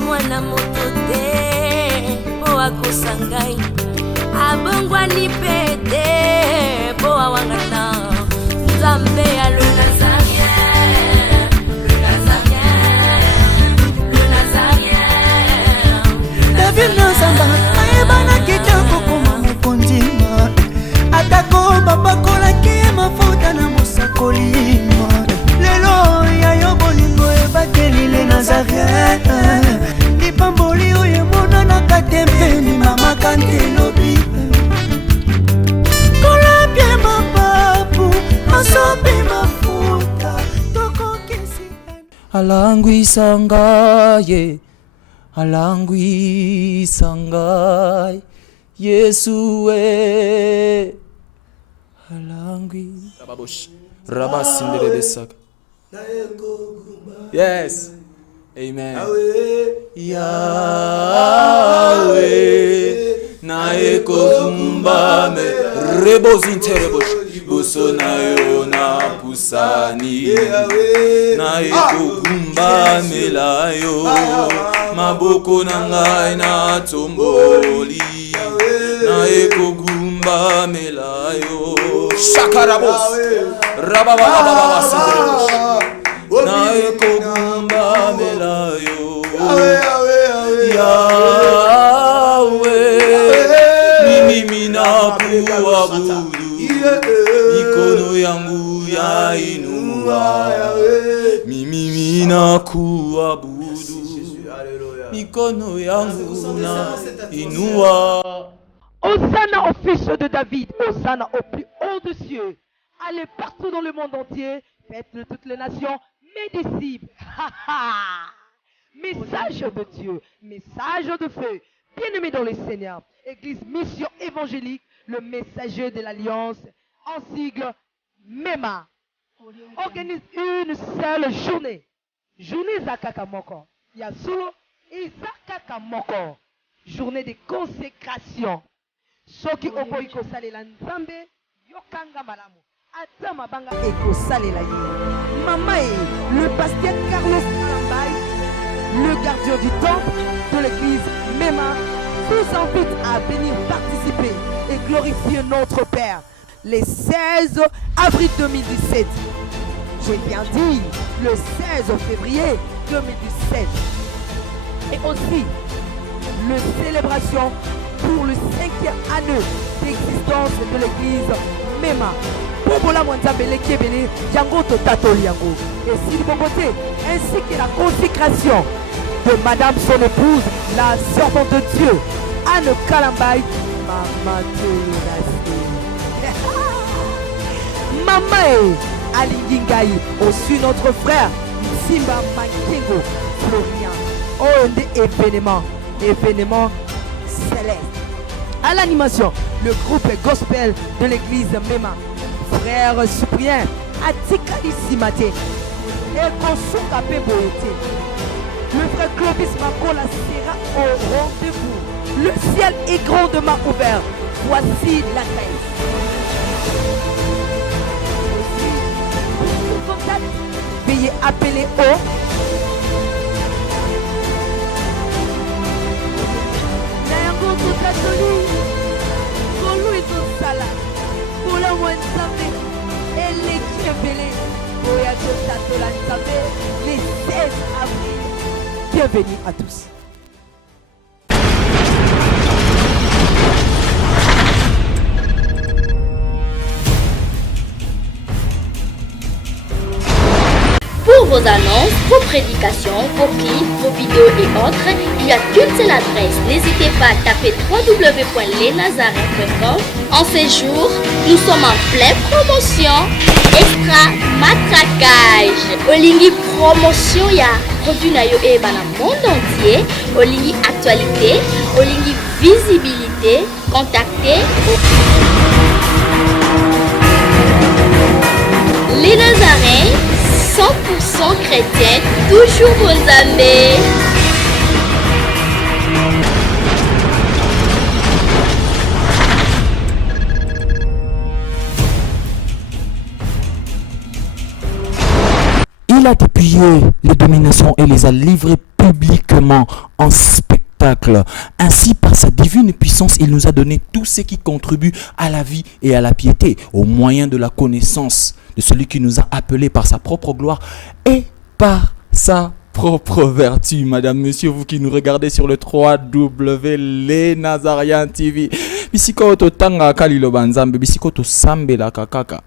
mwana moto te po akosa ngai abongwani pe te po awangana Nzambe ya le Nazarien, le Nazarien, le Nazarien. David Nazamba ayebana kitoko koma mokondima atako babakolaki mafuta na mosakolima lelo yayo bolingo ebateli le Nazarien lipamboli oyo emonanaka te mpeni mama kantelobi kolapye mapapu masopi mafuta tokokisi alangwisa ngai alangwisa ngai Yesu alangwi Rabasindebesaka. Yes. Amen. Yahweh naeko kumbame rebozinterebosh bosonayo na pusani naeko kumbame layo maboko nangai na tomboli naeko kumbame layo shakarabos rabababababa sinderebosh naeko kumbame layo Yahweh mimi nakuabudu mikono yangu yainua mimi nakuabudu mikono yangu nainua. Hosanna au fils de David, Hosanna au plus haut des cieux. Allez partout dans le monde entier, faites de toutes les nations mes disciples. Message de Dieu, message de feu. Bien-aimés dans le Seigneur, Église Mission Évangélique, le messager de l'Alliance, en sigle MEMA, organise une seule journée. Journée Zakaka Moko. Yasulo et Zakaka Moko. Journée de consécration. Soki oboyi kosalela Nzambe yokanga malamu ata mabanga ekosalela ye. Mama le pasteur Carlos Kalambay, le gardien du temple de l'église MEMA, vous invite à venir participer et glorifier notre Père le 16 avril 2017. J'ai bien dit le 16 février 2017. Et aussi la célébration pour le 5e année d'existence de l'église MEMA. Bobola Mwanzambele Kebele, Yango Totatoli Yango. Et s'il Bobote, ainsi que la consécration de Madame son épouse, la servante de Dieu, Anne Kalambay, Maman Maman Alingingaï, aussi notre frère, Simba Mankengo, Florian. Oh, événement céleste. À l'animation, le groupe gospel de l'église MEMA, frère Cyprien, Atikali Simate, et Konsuka Peboete. Le frère Clovis Makola sera au rendez-vous. Le ciel est grandement ouvert. Voici la scène. Veuillez appeler au les 16 avril. Bienvenue à tous. Pour vos annonces, vos prédications, vos clips, vos vidéos et autres, il y a qu'une seule adresse. N'hésitez pas à taper www.lesnazareth.com. En ces jours, nous sommes en pleine promotion. Extra matraquage. Olingi promotion ya produit na yo e bana monde entier. Olingi actualité, Olingi visibilité. Contactez les Nazareth. 100% chrétien, toujours vos amis. Il Il a dépouillé les dominations et les a livrées publiquement en spectacle. Ainsi, par sa divine puissance, il nous a donné tout ce qui contribue à la vie et à la piété, au moyen de la connaissance de celui qui nous a appelés par sa propre gloire et par sa propre vertu. Madame, monsieur, vous qui nous regardez sur le 3W Les Nazariens TV. Bisiko to tanga kalilo banzambe, bisiko to sambela kakaka.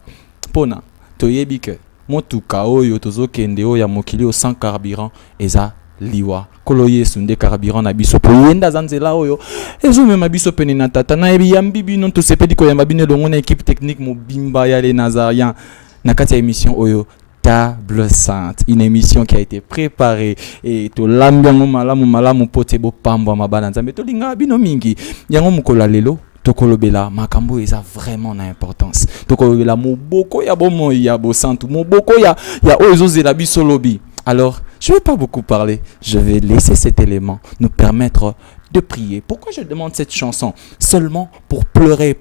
Pona, to yebike. Motuka oyo tozokende oyo ya mokili o sans carburant eza liwa kolo yesu nde carburant na biso po yenda zanzela oyo ezomema biso pene na tata na yebi yambi bino tosepeli koyamba bino elongo na équipe technique mobimba ya les Nazariens na kati ya émission oyo Table Sainte, une émission qui a été préparée et to lambiango malamu pote bo pambo mabana nzambe to linga bino mingi yango mukola lelo tokolobela makambo eza vraiment na importance tokolobela moboko ya bomo ya bosantu moboko ya ozozela biso lobi. Alors je vais pas beaucoup parler, je vais laisser cet élément nous permettre de prier. Pourquoi je demande cette chanson? Seulement pour pleurer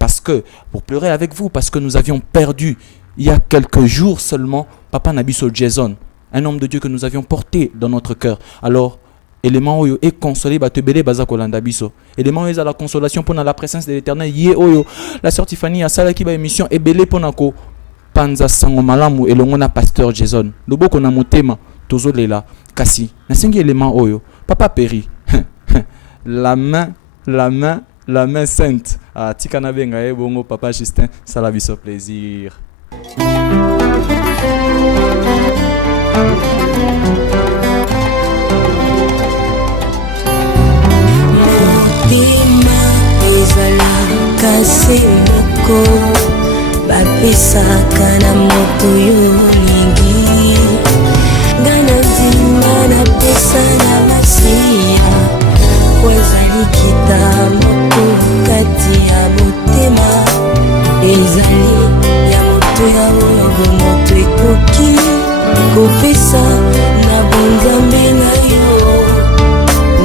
avec vous, parce que nous avions perdu il y a quelques jours seulement Papa Nabiso Jason, un homme de Dieu que nous avions porté dans notre cœur. Alors élément oyo est consolé batebele bazakolanda biso. Élément oyo est à la consolation pour la présence de l'Éternel. Yé oyo la sœur Tiffany a sala ki ba émission ebele ponako panza sango malamu elongo na pasteur Jason. Loboko na motema tozolela kasi na sengi élément oyo Papa Péri. la main sainte. Ah tikana benga e bongo Papa Justin, ça la biso plaisir. Motema ezalaka se moko bapesaka na moto yo olingi ngai na ndima napesa na masiya po ezali kita moko kati ya motema ezali ya moto ya oyo moto ekoki kopesa na bonzambe na yo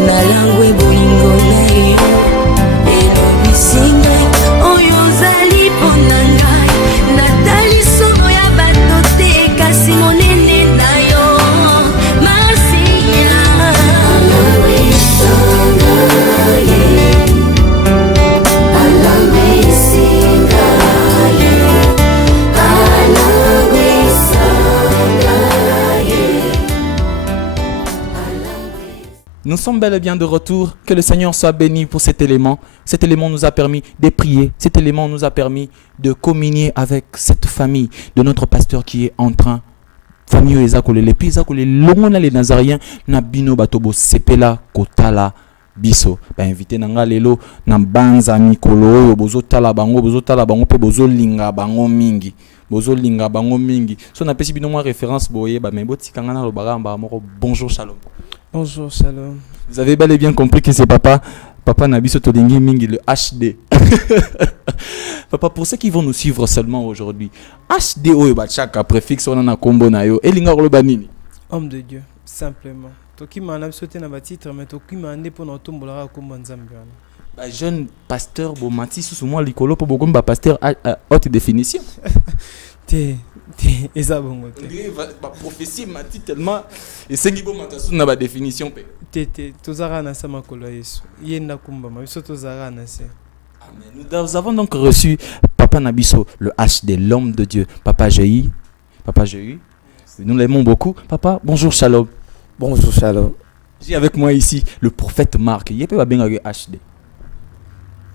na langwe bolingo na yo elobisi ngai oyo ozali mpona ngai natali somo ya bato te kasi monene na yo masiya Nous sommes bel et bien de retour. Que le Seigneur soit béni pour cet élément. Cet élément nous a permis de prier. Cet élément nous a permis de communier avec cette famille de notre pasteur qui est en train. Famille ezakole les pisakole longona les Nazariens na bino batobo sepela kotala biso. Ba invité nanga lelo na banza mikolo oyo bozotala bango pe bozolinga bango mingi. So na pesi bino moi référence boye ba me botikanga na lobaramba moko bonjour shalom. Bonjour, shalom. Vous avez bel et bien compris que c'est Papa Nabiso Tolingi Mingi, le HD. Papa, pour ceux qui vont nous suivre seulement aujourd'hui, HD oyo bachaka préfixe on a combo na yo elinga lo banini. Homme de Dieu, simplement. Toki mana sauté na batitre mais toki mande pour notre tombola kombo nzambe. Ba jeune pasteur Bomati sous moi likolo po bogomba pasteur à haute définition. Et ça bon ba prophétie m'a dit tellement et sengi bo matasu na ba définition pe. Tozara na sama kolo Yesu. Yenda kumba ma biso tozara na se. Amen. Nous avons donc reçu Papa Nabiso, le HD, l'homme de Dieu. Papa Jéhi. Nous l'aimons beaucoup. Papa, bonjour shalom. Bonjour shalom. J'ai avec moi ici le prophète Marc. Yepé ba benga HD.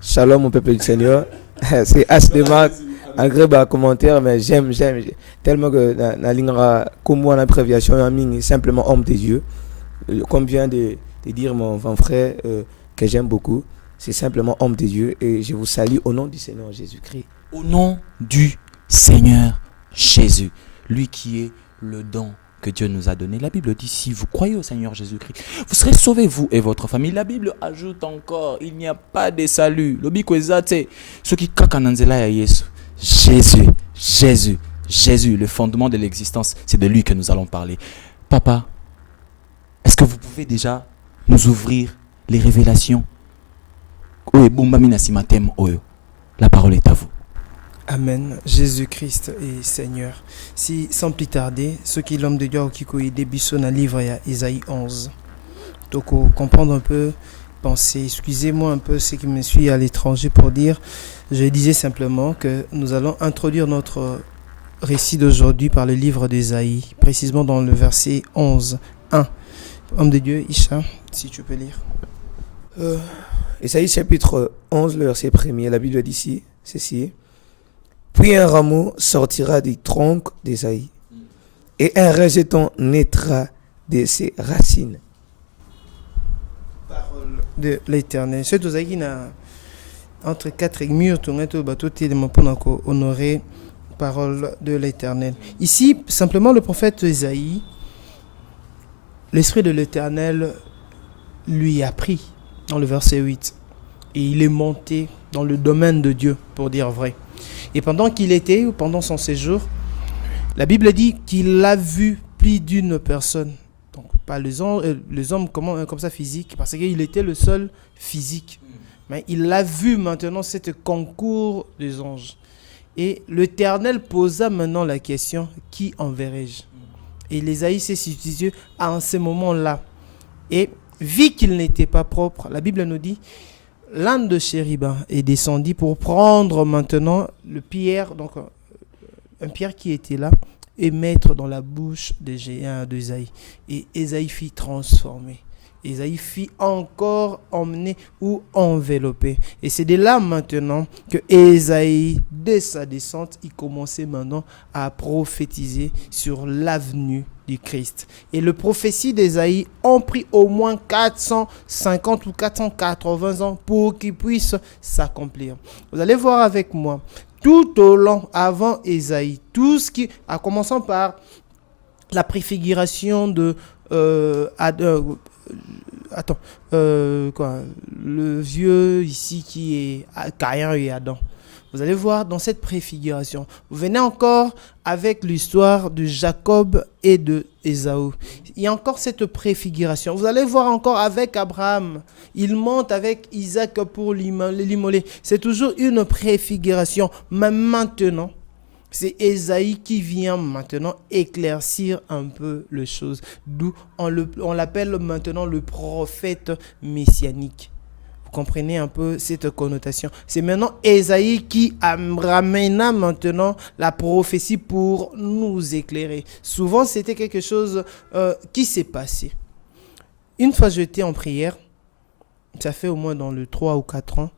Shalom mon peuple du Seigneur. C'est HD Marc. Malgré les commentaires, mais j'aime tellement que la ligne comme moi en abréviation simplement homme de Dieu. Comme vient de dire mon frère que j'aime beaucoup, c'est simplement homme de Dieu et je vous salue au nom du Seigneur Jésus-Christ. Au nom du Seigneur Jésus, lui qui est le don que Dieu nous a donné. La Bible dit, si vous croyez au Seigneur Jésus-Christ, vous serez sauvés, vous et votre famille. La Bible ajoute encore, il n'y a pas de salut. Ceux qui kakananzela ya Yesu. Jésus, le fondement de l'existence, c'est de lui que nous allons parler. Papa, est-ce que vous pouvez déjà nous ouvrir les révélations? La parole est à vous. Amen. Jésus-Christ est Seigneur. Si, sans plus tarder, ceux qui l'homme de Dieu qui koyi débisso na livre ya Isaïe 11. Donc, comprendre un peu, penser. Excusez-moi un peu ceux qui me suivent à l'étranger pour dire, je disais simplement que nous allons introduire notre récit d'aujourd'hui par le livre d'Isaïe, précisément dans le verset 11, 1. Homme de Dieu, Isha, si tu peux lire. Isaïe chapitre 11, le verset 1er, la Bible dit ici, ceci. Puis un rameau sortira du tronc d'Isaïe, et un rejeton naîtra de ses racines. Parole de l'Éternel. Ce qui n'a entre quatre murs, tout le bateau, pour honorer parole de l'Éternel. Ici, simplement, le prophète Isaïe, l'Esprit de l'Éternel lui a pris dans le verset 8. Et il est monté dans le domaine de Dieu, pour dire vrai. Et pendant qu'il était, ou pendant son séjour, la Bible dit qu'il a vu plus d'une personne. Donc, pas les hommes comme ça physique, parce qu'il était le seul physique. Mais il a vu maintenant ce concours des anges. Et l'Éternel posa maintenant la question, qui enverrai-je? Et l'Ésaïe s'est situé à ce moment-là. Et vu qu'il n'était pas propre, la Bible nous dit, l'âne de chérubin est descendu pour prendre maintenant le pierre, donc un pierre qui était là, et mettre dans la bouche des géants d'Ésaïe. Et Ésaïe fit transformer. Ésaïe fit encore emmener ou envelopper. Et c'est de là maintenant que Ésaïe, dès sa descente, il commençait maintenant à prophétiser sur l'avenue du Christ. Et le prophétie d'Ésaïe ont pris au moins 450 ou 480 ans pour qu'il puisse s'accomplir. Vous allez voir avec moi, tout au long, avant Ésaïe, tout ce qui, en commençant par la préfiguration de le vieux ici qui est Caïn et Adam. Vous allez voir dans cette préfiguration. Vous venez encore avec l'histoire de Jacob et de Ésaü. Il y a encore cette préfiguration. Vous allez voir encore avec Abraham. Il monte avec Isaac pour l'immoler. C'est toujours une préfiguration. Mais maintenant, c'est Ésaïe qui vient maintenant éclaircir un peu les choses. D'où on l'appelle maintenant le prophète messianique. Vous comprenez un peu cette connotation. C'est maintenant Ésaïe qui ramena maintenant la prophétie pour nous éclairer. Souvent, c'était quelque chose qui s'est passé. Une fois j'étais en prière, ça fait au moins dans le 3 ou 4 ans,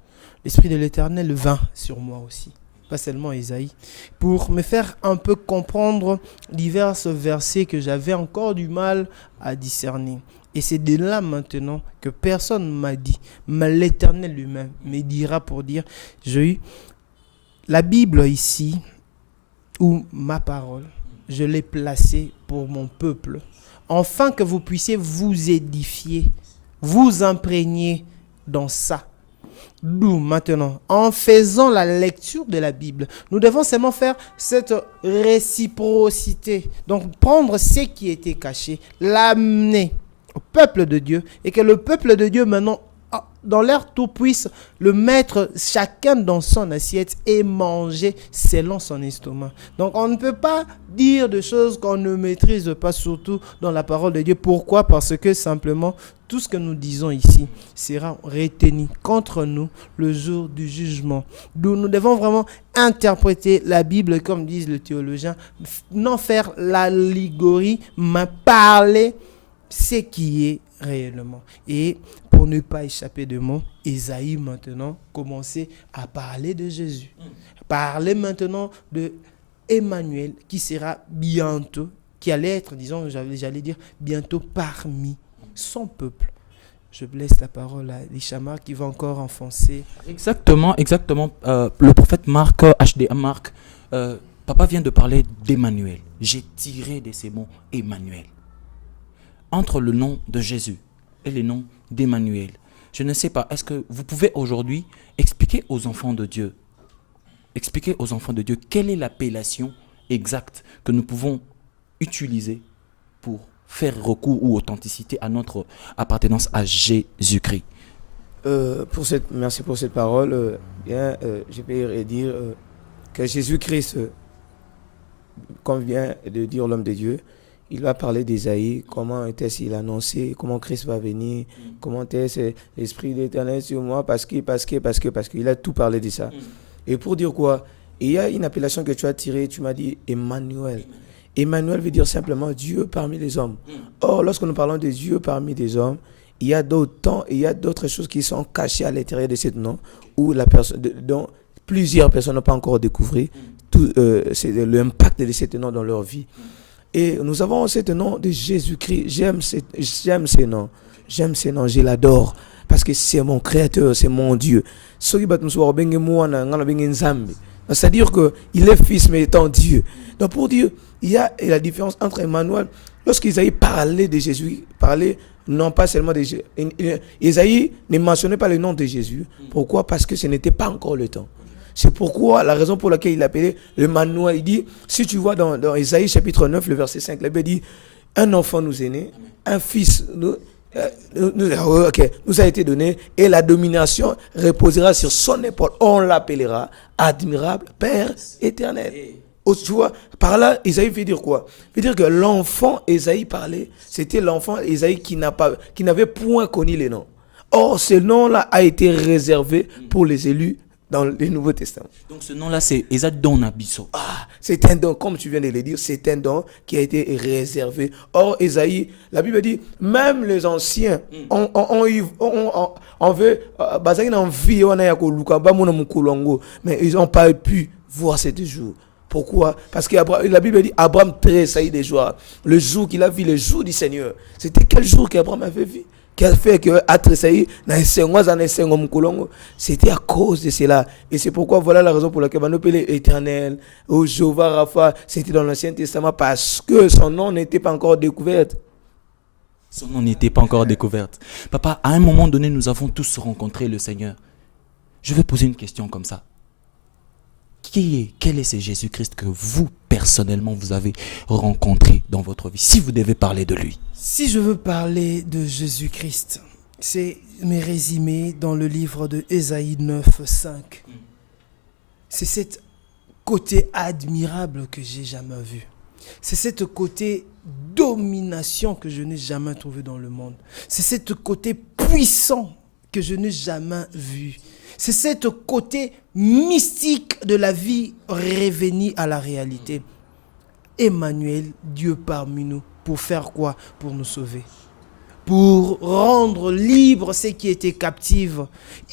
l'Esprit de l'Éternel vint sur moi aussi. Pas seulement Ésaïe, pour me faire un peu comprendre divers versets que j'avais encore du mal à discerner. Et c'est de là maintenant que personne ne m'a dit, mais l'Éternel lui-même me dira pour dire, j'ai eu la Bible ici, ou ma parole, je l'ai placée pour mon peuple, afin que vous puissiez vous édifier, vous imprégner dans ça. D'où maintenant, en faisant la lecture de la Bible, nous devons seulement faire cette réciprocité. Donc prendre ce qui était caché, l'amener au peuple de Dieu, et que le peuple de Dieu maintenant, dans l'air tout, puisse le mettre chacun dans son assiette et manger selon son estomac. Donc on ne peut pas dire de choses qu'on ne maîtrise pas, surtout dans la parole de Dieu. Pourquoi? Parce que simplement, tout ce que nous disons ici sera retenu contre nous le jour du jugement. D'où nous devons vraiment interpréter la Bible, comme disent les théologiens, non faire l'allégorie, mais parler ce qui est réellement. Et pour ne pas échapper de mots, Ésaïe maintenant commençait à parler de Jésus. Parler maintenant de Emmanuel qui sera bientôt, qui allait être, disons, j'allais dire, bientôt parmi son peuple. Je laisse la parole à Lishamar qui va encore enfoncer. Exactement. Le prophète Marc, HDA Marc, papa vient de parler d'Emmanuel. J'ai tiré de ces mots Emmanuel. Entre le nom de Jésus et le nom d'Emmanuel, je ne sais pas, est-ce que vous pouvez aujourd'hui expliquer aux enfants de Dieu quelle est l'appellation exacte que nous pouvons utiliser pour faire recours ou authenticité à notre appartenance à Jésus-Christ. Merci pour cette parole. Je peux dire que Jésus-Christ, comme vient de dire l'homme de Dieu, il va parler d'Ésaïe, comment était-ce annoncé, comment Christ va venir, comment est-ce l'Esprit de l'Éternel sur moi, parce qu'il a tout parlé de ça. Et pour dire quoi? Il y a une appellation que tu as tirée, tu m'as dit Emmanuel. Emmanuel veut dire simplement Dieu parmi les hommes. Or, lorsque nous parlons de Dieu parmi les hommes, il y a d'autres choses qui sont cachées à l'intérieur de ce nom, où dont plusieurs personnes n'ont pas encore découvert c'est l'impact de ce nom dans leur vie. Et nous avons ce nom de Jésus-Christ. J'aime ce nom. J'aime ce nom, je l'adore. Parce que c'est mon créateur, c'est mon Dieu. C'est-à-dire qu'il est fils, mais étant Dieu. Donc pour dire, il y a la différence entre Emmanuel. Lorsqu'Isaïe parlait de Jésus, non pas seulement de Jésus. Isaïe ne mentionnait pas le nom de Jésus. Pourquoi? Parce que ce n'était pas encore le temps. C'est pourquoi, la raison pour laquelle il l'appelait Emmanuel. Il dit, si tu vois dans Isaïe chapitre 9, le verset 5, la Bible dit, un enfant nous est né, un fils nous a été donné, et la domination reposera sur son épaule. On l'appellera admirable Père éternel. Tu vois, par là, Isaïe veut dire quoi? Veut dire que l'enfant Isaïe parlait, c'était l'enfant Isaïe qui n'avait point connu les noms. Or, ce nom-là a été réservé pour les élus dans le Nouveau Testament. Donc ce nom-là, c'est Eza Don Abisso. C'est un don, comme tu viens de le dire, c'est un don qui a été réservé. Or, Isaïe, la Bible dit, même les anciens, on veut, mais ils n'ont pas pu voir ces jours. Pourquoi? Parce que la Bible dit, Abraham tressaillit de joie. Le jour qu'il a vu, le jour du Seigneur. C'était quel jour qu'Abraham avait vu? Qui a fait que à tressaillir, c'était à cause de cela. Et c'est pourquoi, voilà la raison pour laquelle on appelle l'Éternel, ou Jéhovah Rapha, c'était dans l'Ancien Testament, parce que son nom n'était pas encore découvert. Son nom n'était pas encore découvert. Papa, à un moment donné, nous avons tous rencontré le Seigneur. Je vais poser une question comme ça. Quel est ce Jésus-Christ que vous, personnellement, vous avez rencontré dans votre vie, si vous devez parler de lui? Si je veux parler de Jésus-Christ, c'est mes résumés dans le livre de Ésaïe 9, 5. C'est cet côté admirable que j'ai jamais vu. C'est cet côté domination que je n'ai jamais trouvé dans le monde. C'est cet côté puissant que je n'ai jamais vu. C'est cet côté mystique de la vie revenue à la réalité. Emmanuel, Dieu parmi nous, pour faire quoi? Pour nous sauver. Pour rendre libres ceux qui étaient captifs.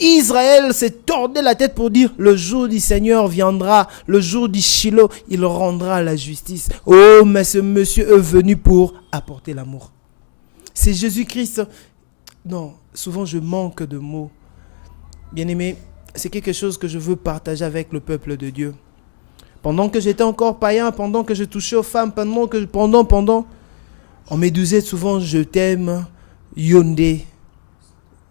Israël s'est tordu la tête pour dire, le jour du Seigneur viendra, le jour du Shiloh, il rendra la justice. Oh, mais ce monsieur est venu pour apporter l'amour. C'est Jésus-Christ. Non, souvent je manque de mots. Bien-aimé, c'est quelque chose que je veux partager avec le peuple de Dieu. Pendant que j'étais encore païen, pendant que je touchais aux femmes, pendant, on me disait souvent, je t'aime, Yondé,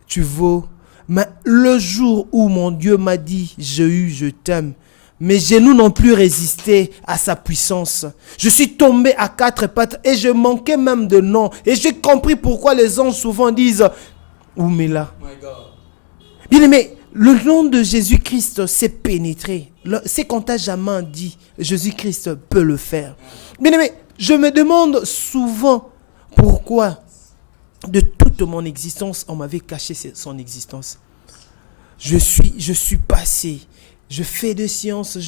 tu vaux. Mais le jour où mon Dieu m'a dit, je t'aime, mes genoux n'ont plus résisté à sa puissance. Je suis tombé à quatre pattes et je manquais même de nom. Et j'ai compris pourquoi les gens souvent disent, Oumela. Bien aimé, le nom de Jésus-Christ s'est pénétré. C'est qu'on t'a jamais dit, Jésus-Christ peut le faire. Bien aimé, je me demande souvent pourquoi de toute mon existence, on m'avait caché son existence. Je suis passé, je fais des sciences,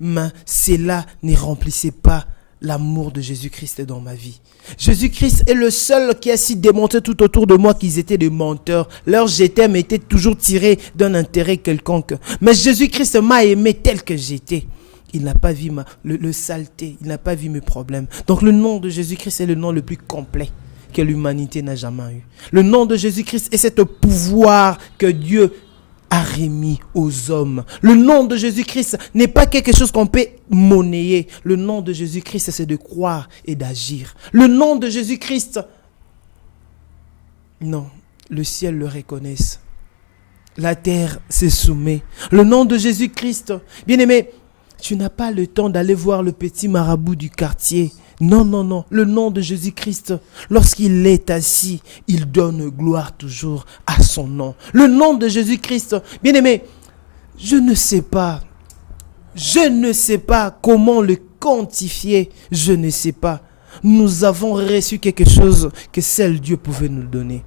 mais cela ne remplissait pas l'amour de Jésus-Christ dans ma vie. Jésus-Christ est le seul qui a si démontré tout autour de moi qu'ils étaient des menteurs. Leur je t'aime était toujours tiré d'un intérêt quelconque. Mais Jésus-Christ m'a aimé tel que j'étais. Il n'a pas vu le saleté, il n'a pas vu mes problèmes. Donc le nom de Jésus-Christ est le nom le plus complet que l'humanité n'a jamais eu. Le nom de Jésus-Christ est ce pouvoir que Dieu a remis aux hommes. Le nom de Jésus-Christ n'est pas quelque chose qu'on peut monnayer. Le nom de Jésus-Christ, c'est de croire et d'agir. Le nom de Jésus-Christ, non, le ciel le reconnaisse. La terre se soumet. Le nom de Jésus-Christ, bien aimé, tu n'as pas le temps d'aller voir le petit marabout du quartier. Non, non, non. Le nom de Jésus-Christ, lorsqu'il est assis, il donne gloire toujours à son nom. Le nom de Jésus-Christ, bien-aimé, je ne sais pas Je ne sais pas comment le quantifier. Je ne sais pas. Nous avons reçu quelque chose que seul Dieu pouvait nous donner.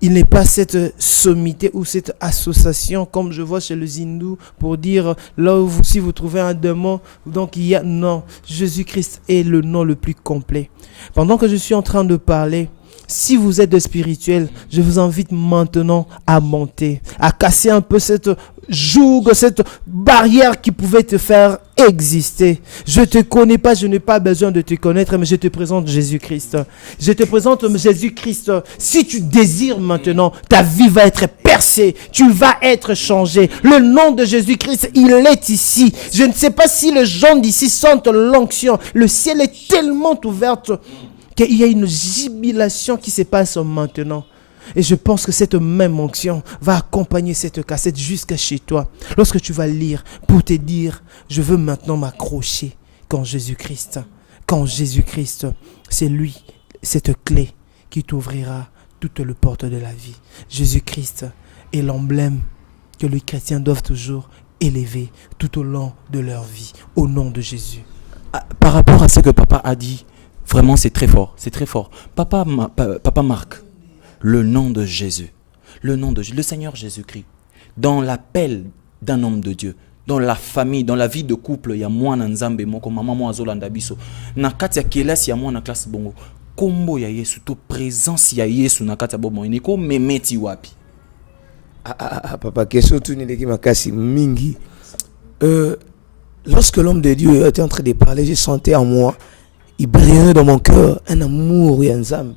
Il n'est pas cette sommité ou cette association comme je vois chez les hindous pour dire là où si vous trouvez un démon, donc il y a... Non, Jésus-Christ est le nom le plus complet. Pendant que je suis en train de parler, si vous êtes spirituel, je vous invite maintenant à monter, à casser un peu cette joug, cette barrière qui pouvait te faire exister. Je ne te connais pas, je n'ai pas besoin de te connaître, mais je te présente Jésus-Christ. Je te présente Jésus-Christ. Si tu désires maintenant, ta vie va être percée, tu vas être changé. Le nom de Jésus-Christ, il est ici. Je ne sais pas si les gens d'ici sentent l'onction. Le ciel est tellement ouvert qu'il y a une jubilation qui se passe maintenant. Et je pense que cette même onction va accompagner cette cassette jusqu'à chez toi. Lorsque tu vas lire pour te dire, je veux maintenant m'accrocher quand Jésus-Christ, c'est lui, cette clé qui t'ouvrira toutes les portes de la vie. Jésus-Christ est l'emblème que les chrétiens doivent toujours élever tout au long de leur vie, au nom de Jésus. Par rapport à ce que papa a dit, vraiment c'est très fort, c'est très fort. Papa Marc, le nom de Jésus, le Seigneur Jésus-Christ, dans l'appel d'un homme de Dieu, dans la famille, dans la vie de couple, il y a moi na nzambe moko mama mo azolanda biso. Na kati ya kelasi ya moi na classe bongo. Kombo ya Yesu to présence ya Yesu na kati ya bomo ineko memeti wapi. Papa, question tout n'est qui m'a cassé mingi. Lorsque l'homme de Dieu était en train de parler, j'ai senti en moi, il brillait dans mon cœur un amour et un âme.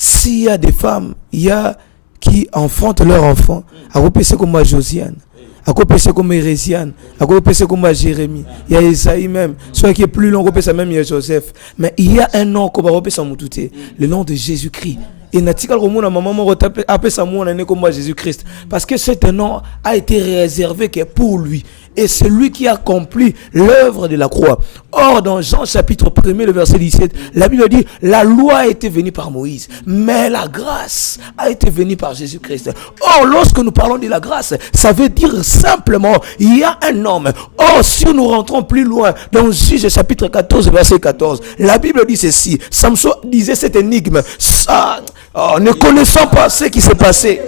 S'il y a des femmes, il y a qui enfantent leurs enfants, à repérer comme Josiane, à repérer comme Hérésiane, à repérer comme Jérémie, il y a Esaïe même, soit qui est plus long, repérer même il y a Joseph. Mais il y a un nom qu'on va repérer sans moutouté, le nom de Jésus-Christ. Et natikal romuna maman retape appelle ça mon année comme Jésus-Christ parce que ce nom a été réservé que pour lui et c'est lui qui a accompli l'œuvre de la croix. Or dans Jean chapitre 1 le verset 17, la Bible dit la loi a été venue par Moïse, mais la grâce a été venue par Jésus-Christ. Or lorsque nous parlons de la grâce, ça veut dire simplement il y a un homme. Or si nous rentrons plus loin dans Juge chapitre 14 verset 14, la Bible dit ceci, Samson disait cette énigme, ça ne connaissant pas ce qui s'est passé.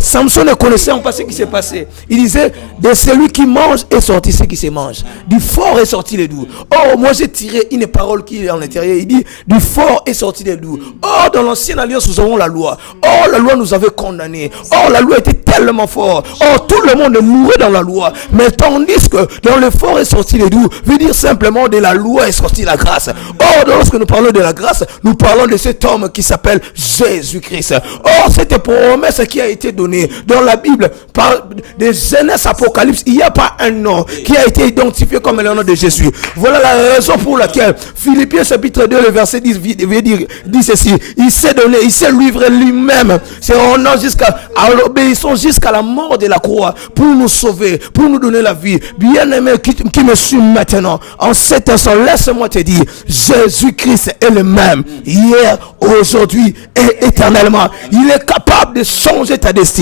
Samson ne connaissait pas ce qui s'est passé. Il disait, de celui qui mange est sorti ce qui se mange. Du fort est sorti le doux. Oh, moi j'ai tiré une parole qui est en l'intérieur. Il dit, du fort est sorti le doux. Oh, dans l'ancienne alliance, nous avons la loi. Oh, la loi nous avait condamnés. Oh, la loi était tellement forte. Oh, tout le monde mourait dans la loi. Mais tandis que dans le fort est sorti le doux, veut dire simplement de la loi est sortie la grâce. Oh, lorsque nous parlons de la grâce, nous parlons de cet homme qui s'appelle Jésus-Christ. Oh, cette promesse qui a été donnée dans la Bible par des Genèse Apocalypse, il n'y a pas un nom qui a été identifié comme le nom de Jésus. Voilà la raison pour laquelle Philippiens chapitre 2 le verset 10 dit ceci, il s'est donné, il s'est livré lui-même, c'est en obéissant jusqu'à la mort de la croix pour nous sauver, pour nous donner la vie. Bien-aimé qui me suit maintenant, en cet instant, laisse-moi te dire, Jésus-Christ est le même hier, aujourd'hui et éternellement. Il est capable de changer ta destinée.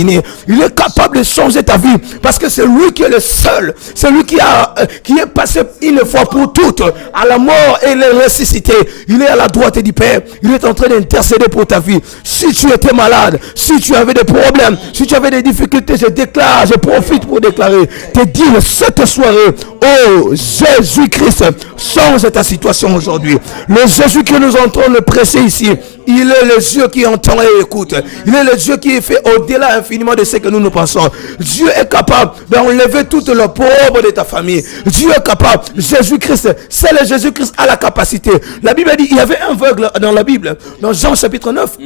Il est capable de changer ta vie parce que c'est lui qui est le seul, c'est lui qui est passé une fois pour toutes à la mort et il est ressuscité. Il est à la droite du Père. Il est en train d'intercéder pour ta vie. Si tu étais malade, si tu avais des problèmes, si tu avais des difficultés, je profite pour déclarer, te dire cette soirée, oh Jésus-Christ, change ta situation aujourd'hui. Le Jésus que nous entrons le prêcher ici, il est le Dieu qui entend et écoute. Il est le Dieu qui fait au-delà infiniment de ce que nous pensons. Dieu est capable d'enlever toutes les pauvres de ta famille. Dieu est capable. Jésus-Christ, c'est le Jésus-Christ à la capacité. La Bible dit, il y avait un aveugle dans la Bible, dans Jean chapitre 9.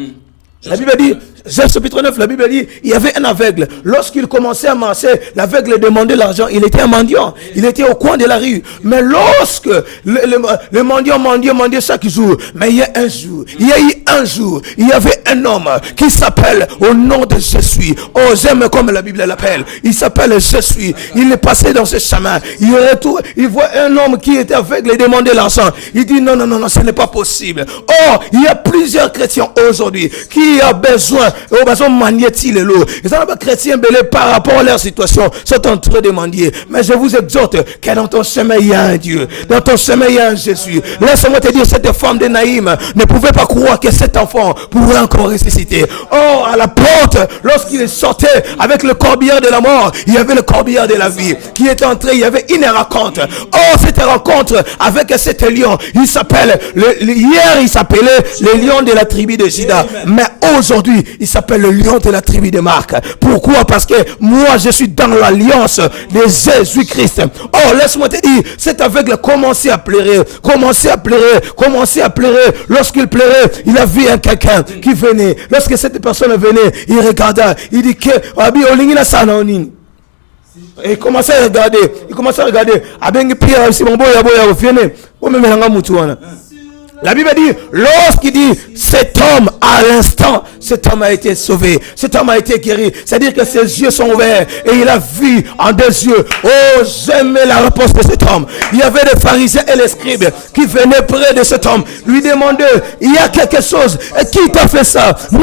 La Bible dit, Jean chapitre 9, la Bible dit, il y avait un aveugle. Lorsqu'il commençait à marcher, l'aveugle demandait l'argent. Il était un mendiant. Il était au coin de la rue. Mais lorsque le mendiant mendiait chaque jour, mais il y a eu un jour, il y avait un homme qui s'appelle au nom de Jésus. Oh, j'aime comme la Bible l'appelle. Il s'appelle Jésus. Il est passé dans ce chemin. Il voit un homme qui était aveugle et demandait l'argent. Il dit, non, ce n'est pas possible. Oh, il y a plusieurs chrétiens aujourd'hui qui qui a besoin, au besoin de manier l'eau. Les chrétiens belés par rapport à leur situation sont en train de mendier. Mais je vous exhorte que dans ton chemin il y a un Dieu. Dans ton chemin il y a un Jésus. Laisse-moi te dire, cette femme de Naïm ne pouvait pas croire que cet enfant pourrait encore ressusciter. Oh, à la porte, lorsqu'il sortait avec le corbillard de la mort, il y avait le corbillard de la vie qui était entré. Il y avait une rencontre. Oh, cette rencontre avec cet lion, il s'appelle, hier il s'appelait le lion de la tribu de Juda. Mais aujourd'hui, il s'appelle le lion de la tribu de Marc. Pourquoi? Parce que moi, je suis dans l'alliance de Jésus-Christ. Oh, laisse-moi te dire, cet aveugle commençait à pleurer. Lorsqu'il pleurait, il a vu quelqu'un qui venait. Lorsque cette personne venait, il regarda. Il dit que, et il commençait à regarder. La Bible dit, lorsqu'il dit cet homme, à l'instant, cet homme a été sauvé, cet homme a été guéri. C'est-à-dire que ses yeux sont ouverts et il a vu en deux yeux. Oh, j'aime la réponse de cet homme. Il y avait des pharisiens et les scribes qui venaient près de cet homme, lui demandaient, il y a quelque chose, et qui t'a fait ça? Oh,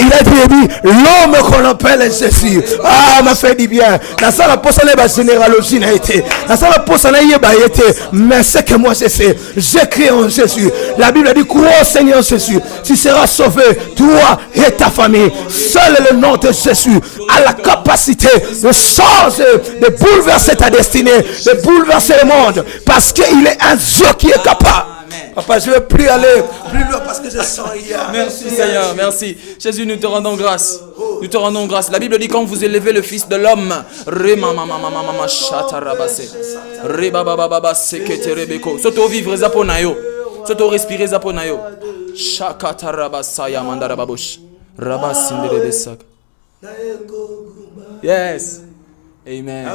il a dit, l'homme qu'on appelle Jésus. Ah, m'a fait du bien. Dans ça, la poste n'est pas généalogie n'a été. Dans ça, la poste n'a pas été. Mais c'est que moi, j'ai crié en Jésus. La Bible dit, crois au Seigneur Jésus, tu seras sauvé, toi et ta famille. Seul le nom de Jésus a la capacité de changer, de bouleverser ta destinée, de bouleverser le monde, parce qu'il est un Dieu qui est capable. Papa, je ne veux plus aller plus loin parce que je sens hier. Merci Seigneur, merci. Jésus, nous te rendons grâce. Nous te rendons grâce. La Bible dit, quand vous élevez le Fils de l'homme, soto vivre zaponayo, soto respirer zaponayo. Shakata rabasaya mandara babush. Rabasindere besak. Yes. Amen.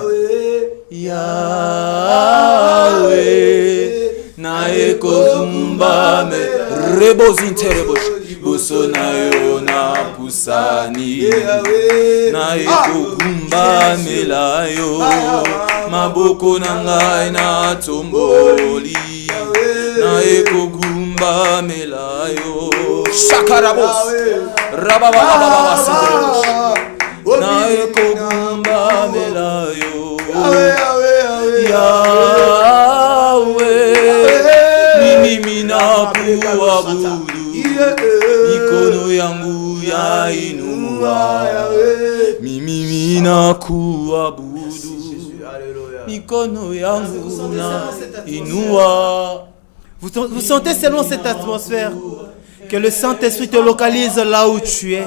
Yahweh. Naeko kumbame rebozinterebosh busonayo na pusani naeko kumbame layo maboko nangai na tomboli naeko kumbame layo shakarabos rabababa sinderebosh naeko kumbame layo mikono yangu ya inua mimi na kuabudu mikono yangu na inua. Vous sentez seulement cette atmosphère, que le Saint-Esprit te localise là où tu es,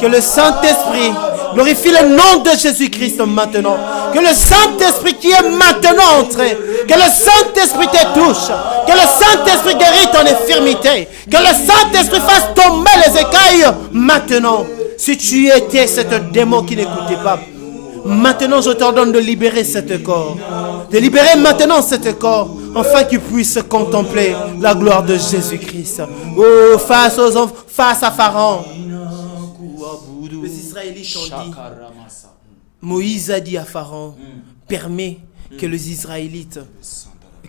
que le Saint-Esprit glorifie le nom de Jésus-Christ maintenant, que le Saint-Esprit qui est maintenant entré, que le Saint-Esprit te touche, que le Saint-Esprit guérit ton infirmité, que le Saint-Esprit fasse tomber les écailles maintenant. Si tu étais cet démon qui n'écoutait pas, maintenant je t'ordonne de libérer cet corps, de libérer maintenant cet corps, afin qu'il puisse contempler la gloire de Jésus-Christ. Oh, face à Pharaon, les Israélites ont dit, Moïse a dit à Pharaon, permets que les Israélites,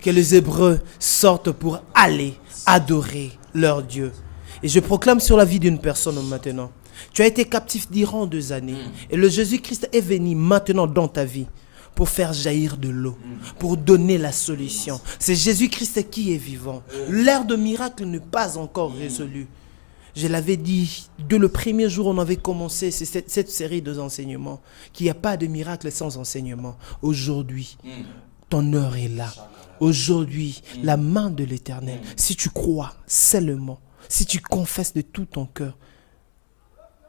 que les Hébreux sortent pour aller adorer leur Dieu. Et je proclame sur la vie d'une personne maintenant. Tu as été captif durant 2 années. Et le Jésus-Christ est venu maintenant dans ta vie pour faire jaillir de l'eau, pour donner la solution. C'est Jésus-Christ qui est vivant. L'ère de miracle n'est pas encore résolue. Je l'avais dit, dès le premier jour, on avait commencé cette série d'enseignements, qu'il n'y a pas de miracle sans enseignement. Aujourd'hui, ton heure est là. Aujourd'hui, la main de l'Éternel, si tu crois seulement, si tu confesses de tout ton cœur,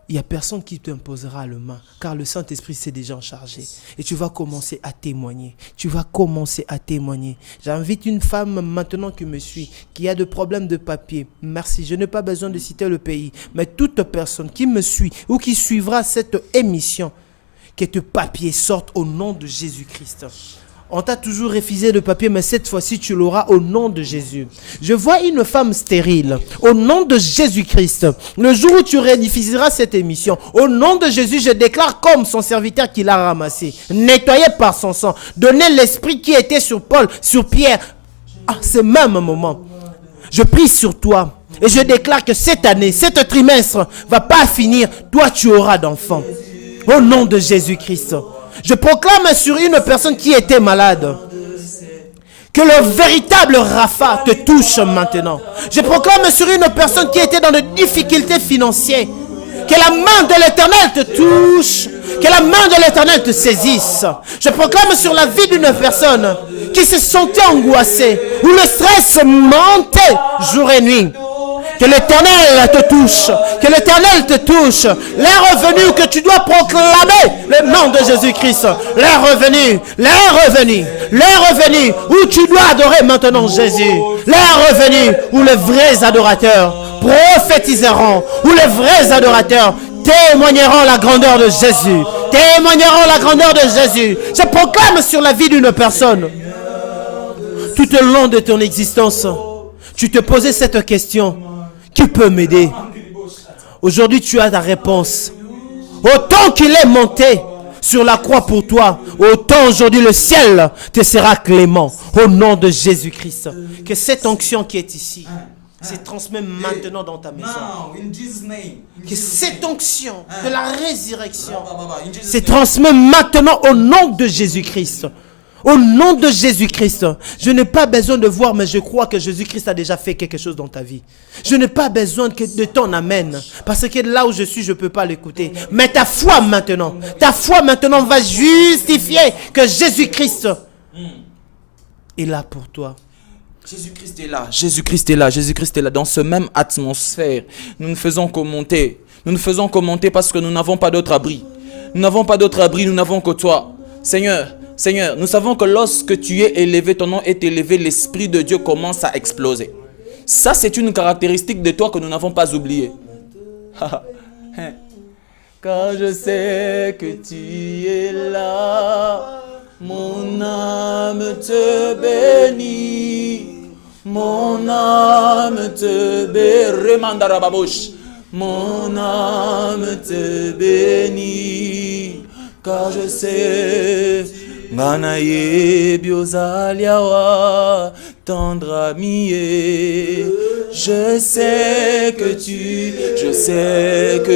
il n'y a personne qui t'imposera le main, car le Saint-Esprit s'est déjà chargé. Et tu vas commencer à témoigner. Tu vas commencer à témoigner. J'invite une femme maintenant qui me suit, qui a des problèmes de papier. Merci, je n'ai pas besoin de citer le pays. Mais toute personne qui me suit ou qui suivra cette émission, que tes papiers sortent au nom de Jésus-Christ. On t'a toujours refusé le papier, mais cette fois-ci, tu l'auras au nom de Jésus. Je vois une femme stérile, au nom de Jésus-Christ. Le jour où tu rediffuseras cette émission, au nom de Jésus, je déclare comme son serviteur qui l'a ramassé, nettoyé par son sang, donné l'esprit qui était sur Paul, sur Pierre, à ce même moment. Je prie sur toi. Et je déclare que cette année, cet trimestre va pas finir. Toi, tu auras d'enfants. Au nom de Jésus-Christ. Je proclame sur une personne qui était malade que le véritable Rapha te touche maintenant. Je proclame sur une personne qui était dans des difficultés financières que la main de l'Éternel te touche, que la main de l'Éternel te saisisse. Je proclame sur la vie d'une personne qui se sentait angoissée, où le stress montait jour et nuit. Que l'Éternel te touche, que l'Éternel te touche. L'heure revenue que tu dois proclamer le nom de Jésus-Christ. L'heure revenue, l'heure revenue, l'heure revenue où tu dois adorer maintenant Jésus. L'heure revenue où les vrais adorateurs prophétiseront, où les vrais adorateurs témoigneront la grandeur de Jésus. Témoigneront la grandeur de Jésus. Je proclame sur la vie d'une personne. Tout au long de ton existence, tu te posais cette question. Qui peut m'aider? Aujourd'hui, tu as ta réponse. Autant qu'il est monté sur la croix pour toi, autant aujourd'hui le ciel te sera clément. Au nom de Jésus-Christ. Que cette onction qui est ici se transmet maintenant dans ta maison. Que cette onction de la résurrection se transmet maintenant au nom de Jésus-Christ. Au nom de Jésus-Christ, je n'ai pas besoin de voir, mais je crois que Jésus-Christ a déjà fait quelque chose dans ta vie. Je n'ai pas besoin de ton amen, parce que là où je suis, je ne peux pas l'écouter. Mais ta foi maintenant va justifier que Jésus-Christ est là pour toi. Jésus-Christ est là, Jésus-Christ est là, Jésus-Christ est là. Dans ce même atmosphère, nous ne faisons que monter. Nous ne faisons que monter parce que nous n'avons pas d'autre abri. Nous n'avons pas d'autre abri, nous n'avons que toi. Seigneur, nous savons que lorsque tu es élevé, ton nom est élevé, l'Esprit de Dieu commence à exploser. Ça, c'est une caractéristique de toi que nous n'avons pas oubliée. Car je sais que tu es là, mon âme te bénit, mon âme te bénit, mon âme te bénit, car je sais. Nganaye biozaliawa tendre ami, je sais que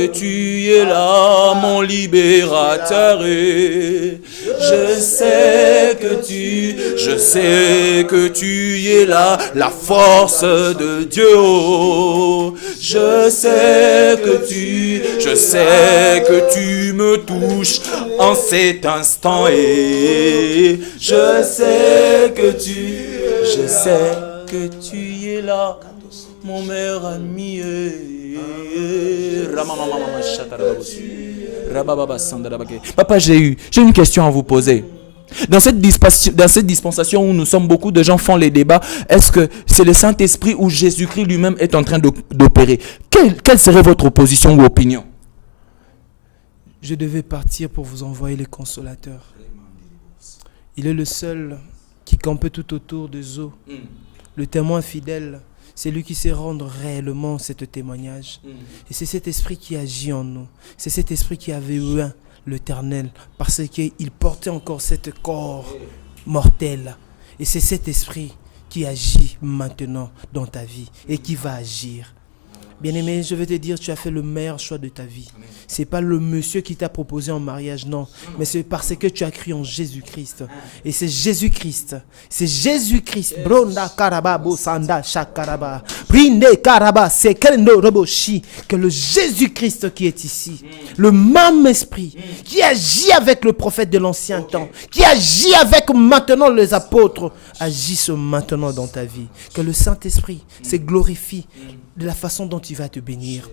tu es là, mon libérateur. Je sais que tu es là, la force de Dieu. Je sais que tu me touches en cet instant et je sais que tu es là, mon meilleur ami. Papa, j'ai une question à vous poser. Dans cette dispensation où nous sommes, beaucoup de gens font les débats. Est-ce que c'est le Saint-Esprit ou Jésus-Christ lui-même est en train d'opérer? Quelle serait votre position ou opinion? Je devais partir pour vous envoyer le consolateur. Il est le seul qui campe tout autour des eaux. Le témoin fidèle, c'est lui qui sait rendre réellement ce témoignage. Et c'est cet esprit qui agit en nous. C'est cet esprit qui avait eu l'Éternel, parce qu'il portait encore ce corps mortel. Et c'est cet esprit qui agit maintenant dans ta vie et qui va agir. Bien-aimé, je vais te dire, tu as fait le meilleur choix de ta vie. Ce n'est pas le monsieur qui t'a proposé en mariage, non. Mais c'est parce que tu as cru en Jésus-Christ. Et c'est Jésus-Christ. C'est Jésus-Christ. Bronda karaba bosanda shakaraba. Brinde karaba sekendo roboshi. Que le Jésus-Christ qui est ici, le même esprit qui agit avec le prophète de l'ancien temps, qui agit avec maintenant les apôtres, agisse maintenant dans ta vie. Que le Saint-Esprit se glorifie de la façon dont il va te bénir.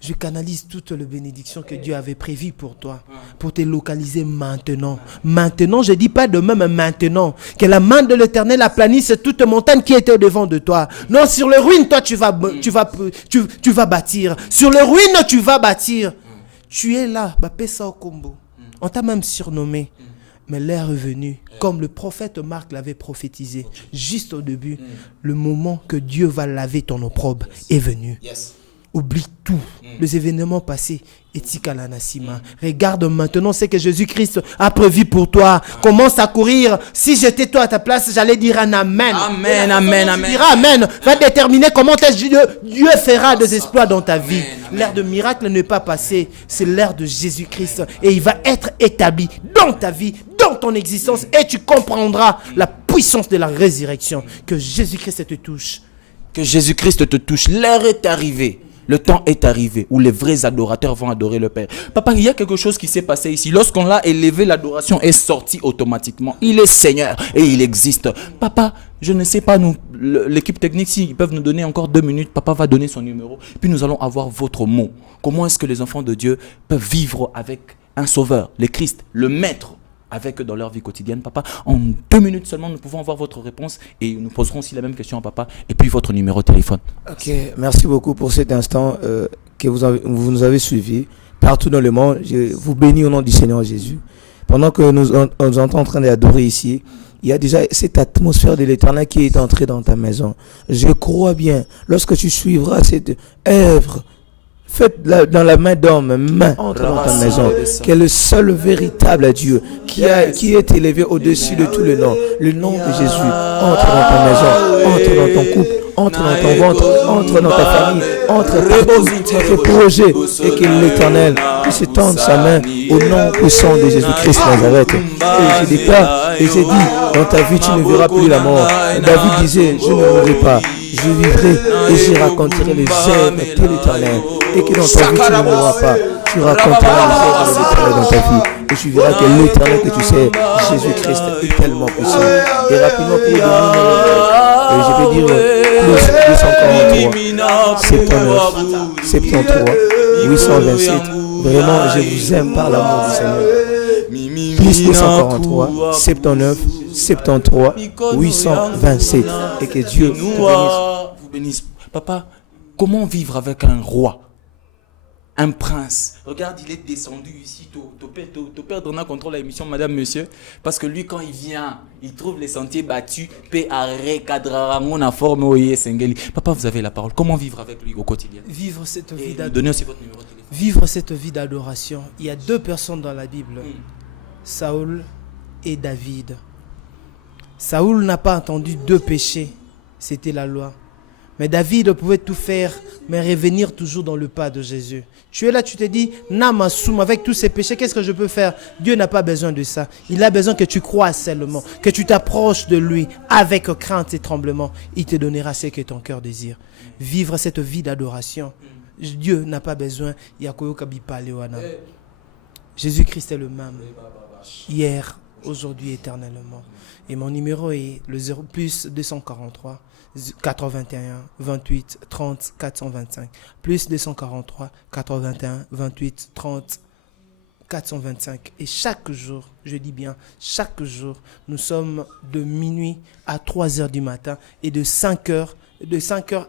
Je canalise toutes les bénédictions que Dieu avait prévues pour toi, pour te localiser maintenant. Maintenant, je ne dis pas demain, mais maintenant. Que la main de l'Éternel aplanisse toute montagne qui était devant de toi. Non, sur les ruines, toi, tu vas bâtir. Sur les ruines, tu vas bâtir. Tu es là, Bapesa Okombo. On t'a même surnommé. Mais l'heure est venue, comme le prophète Marc l'avait prophétisé, juste au début, le moment que Dieu va laver ton opprobre est venu. Oublie tout. Les événements passés. Etikala Nassima. Regarde maintenant ce que Jésus-Christ a prévu pour toi. Commence à courir. Si j'étais toi à ta place, j'allais dire un amen. Amen, amen, Tu amen. diras amen. Va déterminer comment Dieu fera des exploits dans ta vie. L'ère de miracle n'est pas passée. C'est l'ère de Jésus-Christ. Et il va être établi dans ta vie, dans ton existence. Et tu comprendras la puissance de la résurrection. Que Jésus-Christ te touche. Que Jésus-Christ te touche. L'heure est arrivée. Le temps est arrivé où les vrais adorateurs vont adorer le Père. Papa, il y a quelque chose qui s'est passé ici. Lorsqu'on l'a élevé, l'adoration est sortie automatiquement. Il est Seigneur et il existe. Papa, je ne sais pas, nous, l'équipe technique, s'ils peuvent nous donner encore 2 minutes, papa va donner son numéro. Puis nous allons avoir votre mot. Comment est-ce que les enfants de Dieu peuvent vivre avec un sauveur, le Christ, le Maître, avec eux dans leur vie quotidienne? Papa, en 2 minutes seulement, nous pouvons avoir votre réponse et nous poserons aussi la même question à papa et puis votre numéro de téléphone. Ok, merci beaucoup pour cet instant que vous nous avez suivis partout dans le monde. Je vous bénis au nom du Seigneur Jésus. Pendant que nous sommes en train d'adorer ici, il y a déjà cette atmosphère de l'Éternel qui est entrée dans ta maison. Je crois bien, lorsque tu suivras cette œuvre, faites dans la main d'homme, entre dans ta maison, qui est le seul véritable Dieu, qui est élevé au-dessus de tous les noms. Le nom de Jésus entre dans ta maison, entre dans ton couple, entre dans ton ventre, entre dans ta famille, entre partout dans tes projets, et que l'Éternel puisse étendre sa main au nom puissant de Jésus-Christ Nazareth. Et je déclare, et j'ai dit, dans ta vie tu ne verras plus la mort. David disait, je ne mourrai pas, je vivrai et je raconterai les œuvres de l'Éternel. Et que dans ta vie tu ne mourras pas, tu raconteras les œuvres de l'Éternel dans ta vie. Et tu verras que l'Éternel que tu sais, Jésus-Christ, est tellement puissant. Et rapidement pour je vais dire plus 243, 79, 73, 827. Vraiment, je vous aime par l'amour du Seigneur. Plus 243, 79, 73, 827. Et que Dieu vous bénisse. Papa, comment vivre avec un roi, un prince? Regarde, il est descendu ici. Ton père donne contrôle à l'émission, madame, monsieur. Parce que lui, quand il vient, il trouve les sentiers battus. Papa, vous avez la parole. Comment vivre avec lui au quotidien? Vivre cette vie d'adoration. Donnez aussi votre numéro de téléphone. Vivre cette vie d'adoration. Il y a 2 personnes dans la Bible, Saül et David. Saül n'a pas entendu 2 péchés. C'était la loi. Mais David pouvait tout faire, mais revenir toujours dans le pas de Jésus. Tu es là, tu te dis, Namasoum, avec tous ces péchés, qu'est-ce que je peux faire? Dieu n'a pas besoin de ça. Il a besoin que tu crois seulement, que tu t'approches de lui avec crainte et tremblement. Il te donnera ce que ton cœur désire. Vivre cette vie d'adoration. Dieu n'a pas besoin. Jésus-Christ est le même. Hier, aujourd'hui, éternellement. Et mon numéro est le 0 plus 243. 81 28 30 425 plus 243 81 28 30 425 et chaque jour, je dis bien chaque jour, nous sommes de minuit à 3h du matin et de 5h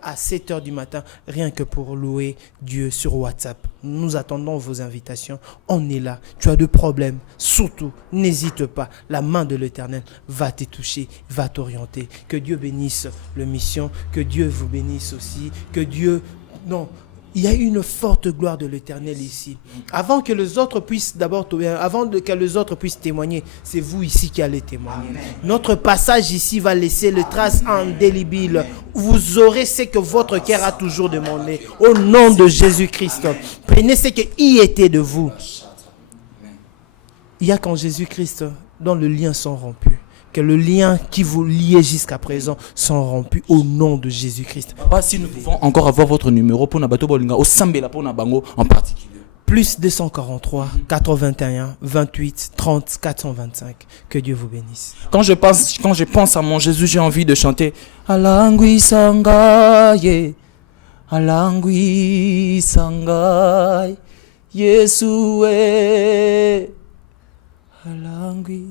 à 7h du matin, rien que pour louer Dieu sur WhatsApp. Nous attendons vos invitations. On est là. Tu as des problèmes. Surtout, n'hésite pas. La main de l'Éternel va te toucher, va t'orienter. Que Dieu bénisse le mission. Que Dieu vous bénisse aussi. Que Dieu... Non, il y a une forte gloire de l'Éternel ici. Avant que les autres puissent que les autres puissent témoigner, c'est vous ici qui allez témoigner. Amen. Notre passage ici va laisser les traces indélébiles. Vous aurez ce que votre cœur a toujours demandé. Au nom de Jésus-Christ, prenez ce qui était de vous. Il y a qu'en Jésus-Christ dont les liens sont rompus. Que le lien qui vous liait jusqu'à présent sont rompus au nom de Jésus-Christ. Papa, si nous pouvons encore avoir votre numéro pour Nabato Bolinga, au Sambela pour Nabango en particulier. Plus 243 81 28 30 425. Que Dieu vous bénisse. Quand je pense à mon Jésus, j'ai envie de chanter Alangui Sangai, Alangui Sangai, Yesue, Alangui.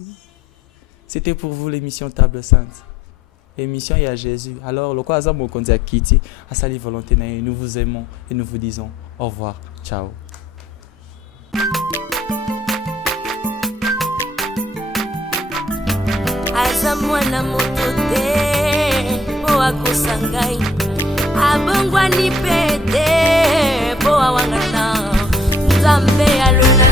C'était pour vous l'émission Table Sainte. Émission il y a Jésus. Alors, le quoi azamo konzi akiti, asali volonté na nous vous aimons et nous vous disons au revoir. Ciao. Azamwana motote o akosangai abongwani pete po awangana nzambe alona